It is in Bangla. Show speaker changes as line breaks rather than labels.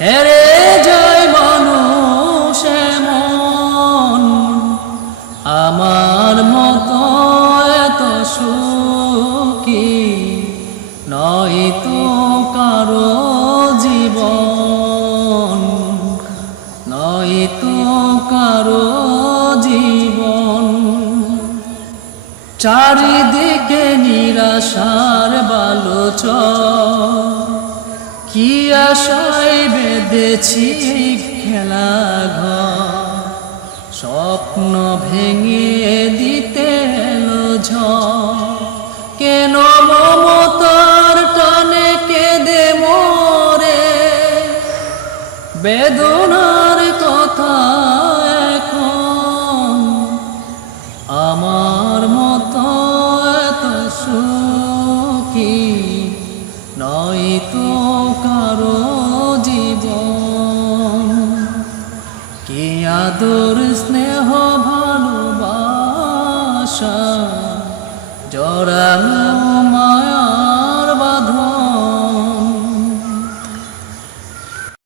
হেরে যায় মানুষ এমন, আমার মতো এত সুখী নয় তো কারও জীবন, নয় তো কারও জীবন। চারিদিকে নিরাশার বালোচ কি আশায় বেঁধেছি খেলা ঘর? স্বপ্ন ভেঙে দিতে কেন মমতার টানে কেঁদে মোরে? বেদনার কথা এখন আমার মতো এত সুখী নয় তো কারও জীবন? কে আদর স্নেহ ভালোবাসা? জড়ানো